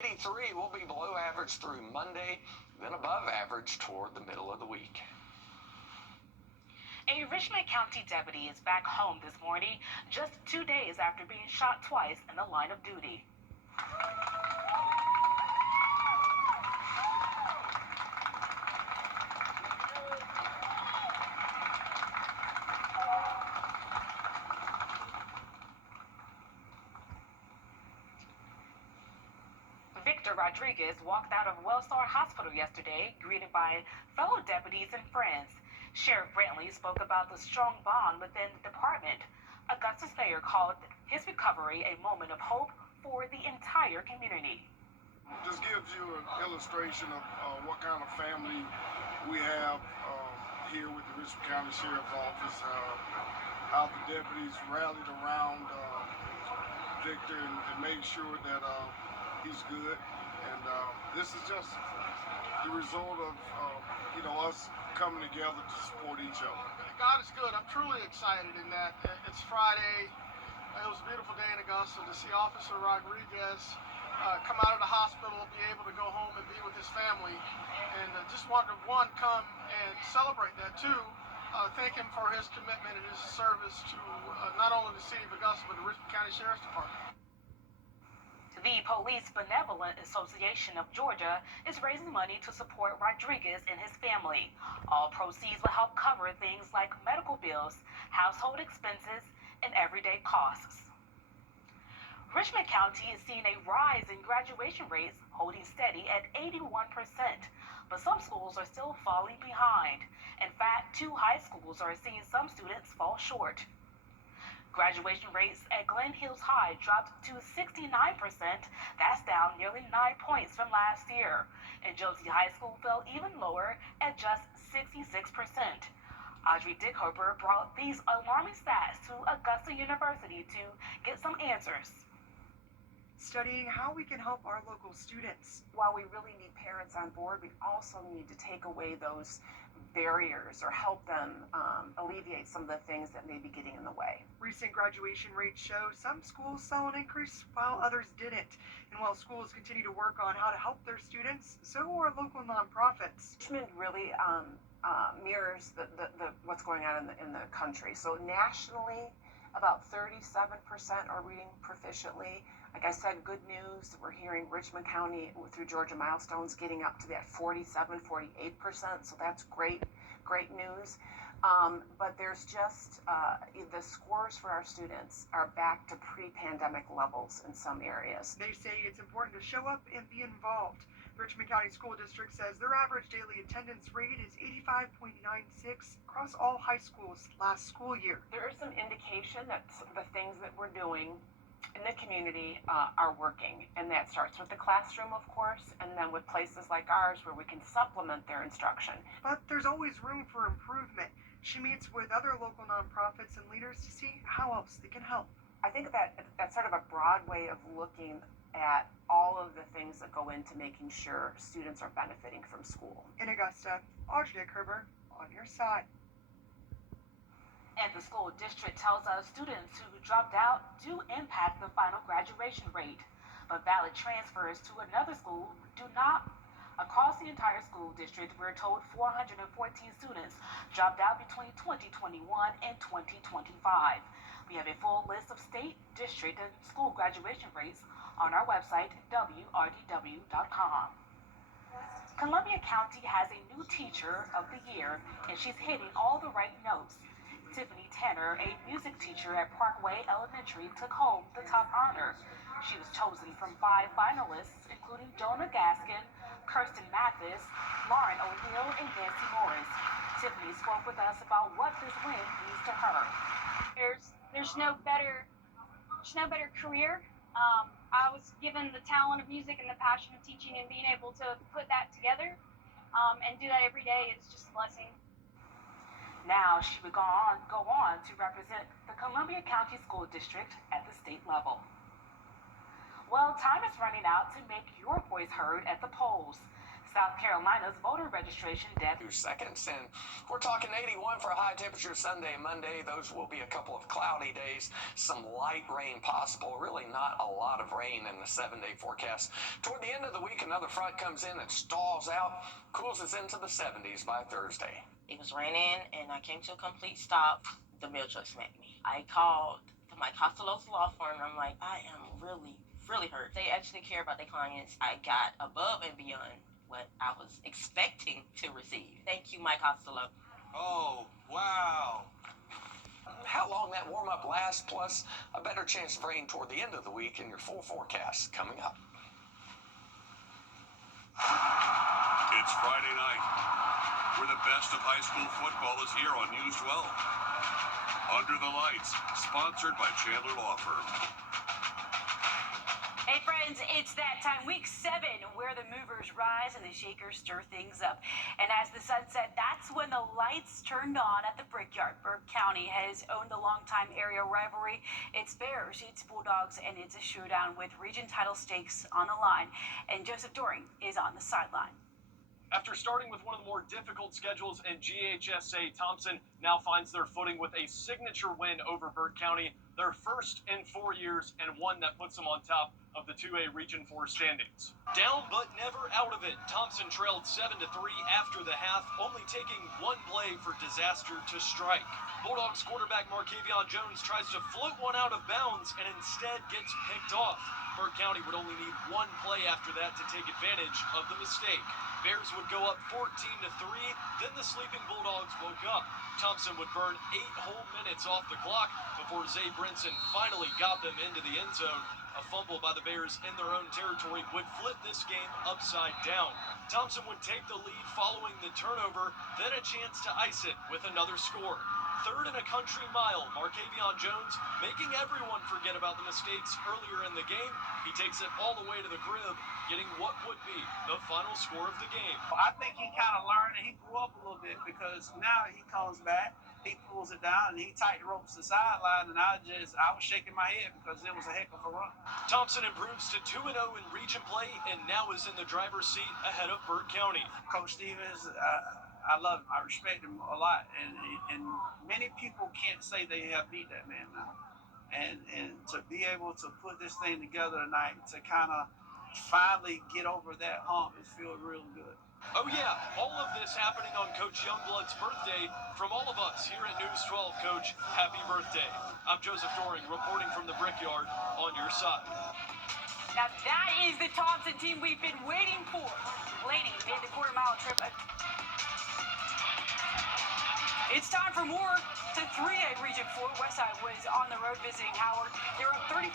83 will be below average through Monday, then above average toward the middle of the week. A Richmond County deputy is back home this morning, just 2 days after being shot twice in the line of duty. Victor Rodriguez walked out of Wellstar Hospital yesterday, greeted by fellow deputies and friends. Sheriff Brantley spoke about the strong bond within the department. Augustus Mayor called his recovery a moment of hope for the entire community. Just gives you an illustration of what kind of family we have here with the Richmond County Sheriff's Office, how the deputies rallied around Victor and made sure that he's good. And this is just the result of us coming together to support each other. God is good. I'm truly excited in that it's Friday. It was a beautiful day in Augusta to see Officer Rodriguez come out of the hospital, be able to go home and be with his family. And just wanted to, one, come and celebrate that. Two, thank him for his commitment and his service to not only the city of Augusta, but the Richmond County Sheriff's Department. The Police Benevolent Association of Georgia is raising money to support Rodriguez and his family. All proceeds will help cover things like medical bills, household expenses, and everyday costs. Richmond County is seeing a rise in graduation rates, holding steady at 81%, but some schools are still falling behind. In fact, 2 high schools are seeing some students fall short. Graduation rates at Glen Hills High dropped to 69%. That's down nearly 9 points from last year. And Josie High School fell even lower at just 66%. Audrey Dickhopper brought these alarming stats to Augusta University to get some answers. Studying how we can help our local students. While we really need parents on board, we also need to take away those barriers or help them alleviate some of the things that may be getting in the way. Recent graduation rates show some schools saw an increase while others didn't. And while schools continue to work on how to help their students, so are local nonprofits. Richmond really mirrors the what's going on in the country. So nationally, about 37% are reading proficiently. Like I said, good news. We're hearing Richmond County through Georgia Milestones getting up to that 47, 48%. So that's great news. But there's just the scores for our students are back to pre-pandemic levels in some areas. They say it's important to show up and be involved. The Richmond County School District says their average daily attendance rate is 85.96 across all high schools last school year. There is some indication that the things that we're doing in the community are working, and that starts with the classroom, of course, and then with places like ours where we can supplement their instruction. But there's always room for improvement. She meets with other local nonprofits and leaders to see how else they can help. I think that's sort of a broad way of looking at all of the things that go into making sure students are benefiting from school. In Augusta, Audrey Dickhopper on your side. And the school district tells us students who dropped out do impact the final graduation rate, but valid transfers to another school do not. Across the entire school district, we're told 414 students dropped out between 2021 and 2025. We have a full list of state, district, and school graduation rates on our website, WRDW.com. Columbia County has a new teacher of the year, and she's hitting all the right notes. Tiffany Tanner, a music teacher at Parkway Elementary, took home the top honor. She was chosen from 5 finalists, including Jonah Gaskin, Kirsten Mathis, Lauren O'Neill, and Nancy Morris. Tiffany spoke with us about what this win means to her. There's no better career. I was given the talent of music and the passion of teaching, and being able to put that together and do that every day is just a blessing. Now she would go on to represent the Columbia County School District at the state level. Well, time is running out to make your voice heard at the polls. South Carolina's voter registration deadline. 2 seconds, and we're talking 81 for a high temperature Sunday and Monday. Those will be a couple of cloudy days, some light rain possible, really not a lot of rain in the 7-day forecast. Toward the end of the week, another front comes in and stalls out, cools us into the 70s by Thursday. It was raining, and I came to a complete stop. The mail truck smacked me. I called my Costello's law firm, and I'm like, I am really hurt. They actually care about their clients. I got above and beyond what I was expecting to receive. Thank you, Mike Costello. Oh, wow. How long that warm-up lasts, plus a better chance of rain toward the end of the week in your full forecast coming up. It's Friday night, where the best of high school football is here on News 12. Under the Lights, sponsored by Chandler Law Firm. Hey friends, it's that time, week 7, where the movers rise and the shakers stir things up. And as the sun set, that's when the lights turned on at the Brickyard. Burke County has owned the longtime area rivalry. It's Bears, it's Bulldogs, and it's a showdown with region title stakes on the line. And Joseph Doring is on the sideline. After starting with one of the more difficult schedules in GHSA, Thompson now finds their footing with a signature win over Burke County, their first in 4 years, and one that puts them on top of the 2A Region 4 standings. Down but never out of it, Thompson trailed 7-3 after the half, only taking one play for disaster to strike. Bulldogs quarterback Markavion Jones tries to float one out of bounds and instead gets picked off. Burke County would only need one play after that to take advantage of the mistake. Bears would go up 14-3, then the sleeping Bulldogs woke up. Thompson would burn 8 whole minutes off the clock before Zay Brinson finally got them into the end zone. A fumble by the Bears in their own territory would flip this game upside down. Thompson would take the lead following the turnover, then a chance to ice it with another score. Third and a country mile, Markavion Jones making everyone forget about the mistakes earlier in the game. He takes it all the way to the crib, getting what would be the final score of the game. I think he kind of learned and he grew up a little bit, because now he comes back, he pulls it down, and he tight ropes the sideline, and I was shaking my head because it was a heck of a run. Thompson improves to 2-0 in region play and now is in the driver's seat ahead of Burke County. Coach Stevens, I love him. I respect him a lot, and many people can't say they have beat that man now. And to be able to put this thing together tonight, to kind of finally get over that hump, it feels real good. Oh yeah, all of this happening on Coach Youngblood's birthday. From all of us here at News 12, Coach, happy birthday. I'm Joseph Doring, reporting from the Brickyard on your side. Now that is the Thompson team we've been waiting for. Blaney made the quarter-mile trip. It's time for more to 3A Region 4. Westside was on the road visiting Howard. They were up 35-7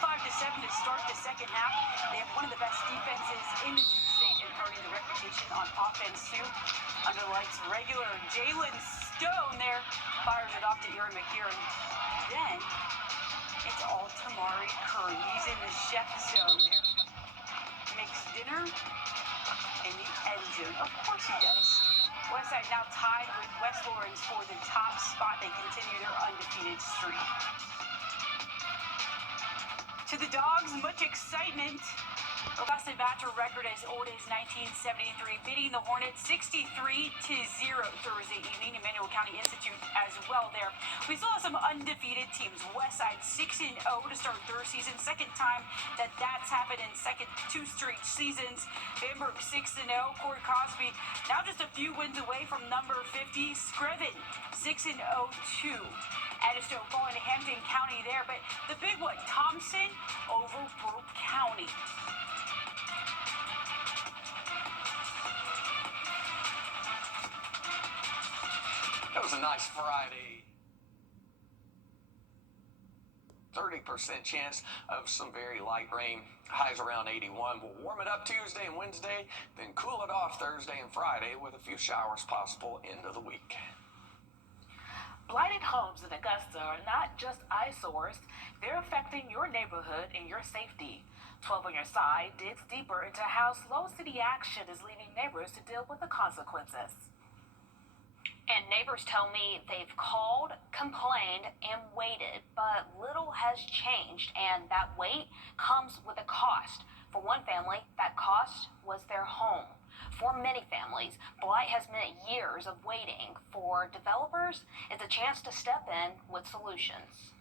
to start the second half. They have one of the best defenses in the state and earning the reputation on offense too. Under the lights, regular Jalen Stone there fires it off to Erin McKieran. Then it's all Tamari Curry. He's in the chef zone there. Makes dinner in the end zone. Of course he does. Westside now tied with West Lawrence for the top spot. They continue their undefeated streak. To the Dogs, much excitement. A Boston Bachelor record as old as 1973, beating the Hornets 63-0 Thursday evening. Emmanuel County Institute as well there. We still have some undefeated teams. Westside 6-0 to start their season. Second time that's happened in two straight seasons. Bamberg 6-0. Corey Crosby now just a few wins away from number 50. Scriven 6-0 too. Edisto falling to Hampton County there, but the big one, Thompson over Burke County. That was a nice Friday. 30% chance of some very light rain. Highs around 81. We'll warm it up Tuesday and Wednesday, then cool it off Thursday and Friday with a few showers possible end of the week. Blighted homes in Augusta are not just eyesores, they're affecting your neighborhood and your safety. 12 on your side digs deeper into how slow city action is leaving neighbors to deal with the consequences. And neighbors tell me they've called, complained, and waited, but little has changed, and that wait comes with a cost. For one family, that cost was their home. For many families, blight has meant years of waiting. For developers, it's a chance to step in with solutions.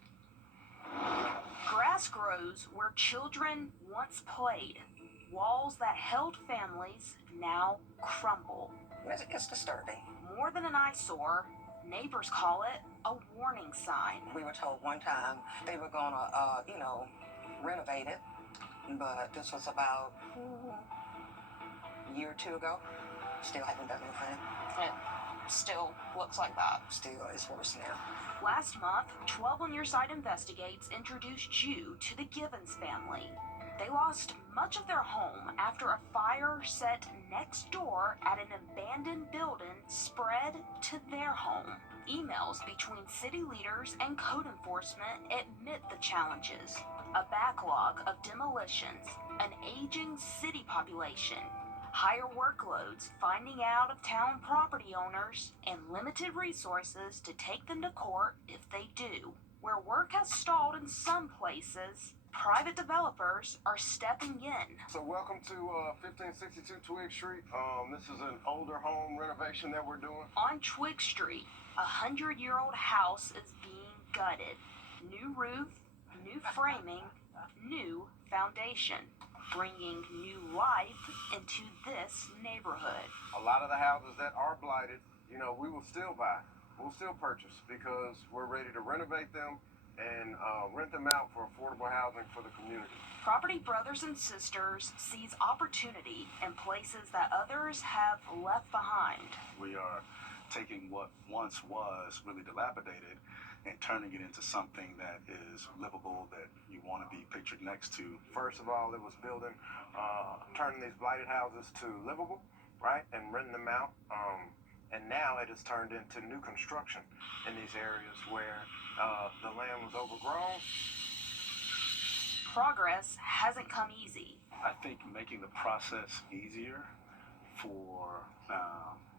Grass grows where children once played. Walls that held families now crumble. It's disturbing. More than an eyesore, neighbors call it a warning sign. We were told one time they were gonna, renovate it, but this was about a year or two ago. Still haven't done anything. It still looks like that. Still, it's worse now. Last month, 12 on Your Side Investigates introduced you to the Givens family. They lost much of their home after a fire set next door at an abandoned building spread to their home. Emails between city leaders and code enforcement admit the challenges. A backlog of demolitions, an aging city population, higher workloads finding out-of-town property owners, and limited resources to take them to court if they do. Where work has stalled in some places, private developers are stepping in. So welcome to 1562 Twig Street. This is an older home renovation that we're doing. On Twig Street, a 100-year-old house is being gutted. New roof, new framing, new foundation, bringing new life into this neighborhood. A lot of the houses that are blighted, we will still buy. We'll still purchase because we're ready to renovate them and rent them out for affordable housing for the community. Property Brothers and Sisters sees opportunity in places that others have left behind. We are taking what once was really dilapidated and turning it into something that is livable, that you want to be pictured next to. First of all, it was turning these blighted houses to livable, right, and renting them out. And now it has turned into new construction in these areas where the land was overgrown. Progress hasn't come easy. I think making the process easier for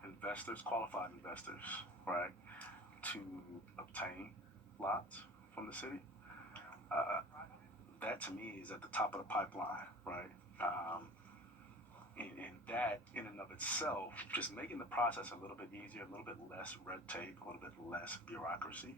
investors, qualified investors, right, to obtain lots from the city, that to me is at the top of the pipeline, right? And that in and of itself, just making the process a little bit easier, a little bit less red tape, a little bit less bureaucracy,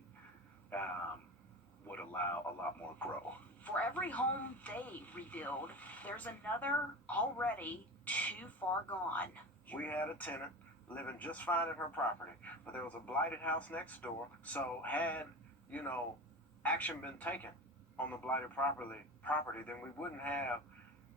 would allow a lot more growth. For every home they rebuild, there's another already too far gone. We had a tenant living just fine at her property, but there was a blighted house next door. So had, action been taken on the blighted property, then we wouldn't have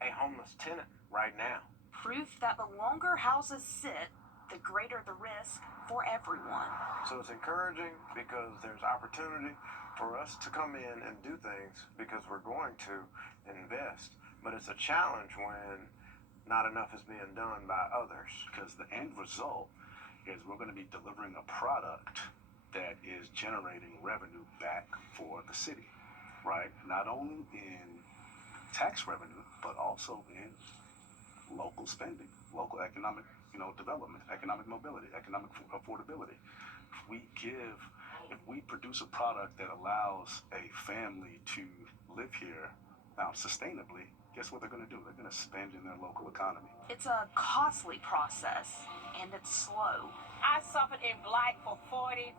a homeless tenant right now. Proof that the longer houses sit, the greater the risk for everyone. So it's encouraging because there's opportunity for us to come in and do things because we're going to invest. But it's a challenge when not enough is being done by others. Because the end result is we're going to be delivering a product that is generating revenue back for the city, right? Not only in tax revenue, but also in local spending, local economic, development, economic mobility, economic affordability. If we produce a product that allows a family to live here sustainably, guess what they're going to do? They're going to spend in their local economy. It's a costly process, and it's slow. I suffered in blight for 45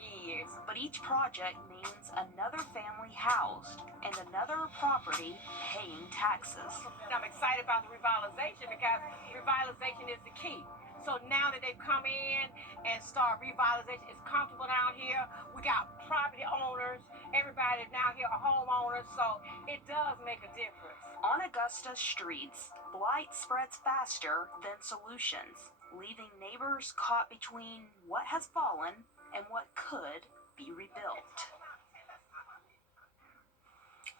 years. But each project means another family housed and another property paying taxes. I'm excited about the revitalization because revitalization is the key. So now that they've come in and start revitalization, it's comfortable down here. We got property owners. Everybody down here are homeowners, so it does make a difference. On Augusta streets, blight spreads faster than solutions, leaving neighbors caught between what has fallen and what could be rebuilt.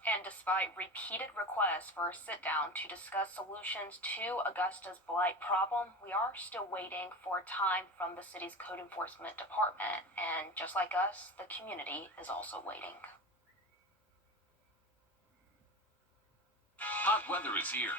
And despite repeated requests for a sit-down to discuss solutions to Augusta's blight problem, we are still waiting for time from the city's code enforcement department. And just like us, the community is also waiting. Hot weather is here.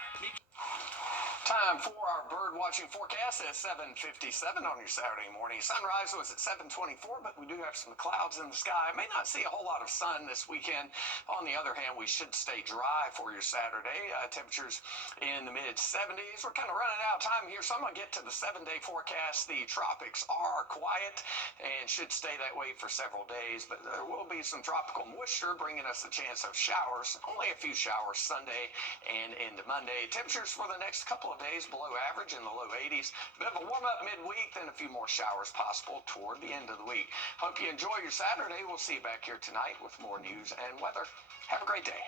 Time time for our bird watching forecast at 7:57 on your Saturday morning. Sunrise was at 7:24, but we do have some clouds in the sky. May not see a whole lot of sun this weekend. On the other hand, we should stay dry for your Saturday. Temperatures in the mid-70s. We're kind of running out of time here, so I'm going to get to the 7-day forecast. The tropics are quiet and should stay that way for several days, but there will be some tropical moisture bringing us a chance of showers. Only a few showers Sunday and into Monday. Temperatures for the next couple of days below average in the low 80s. A bit of a warm-up midweek, then a few more showers possible toward the end of the week. Hope you enjoy your Saturday. We'll see you back here tonight with more news and weather. Have a great day.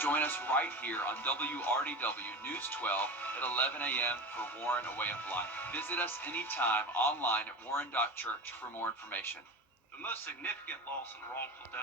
Join us right here on WRDW News 12 at 11 a.m. for Warren A Way of Life. Visit us anytime online at warren.church for more information. The most significant loss in wrongful death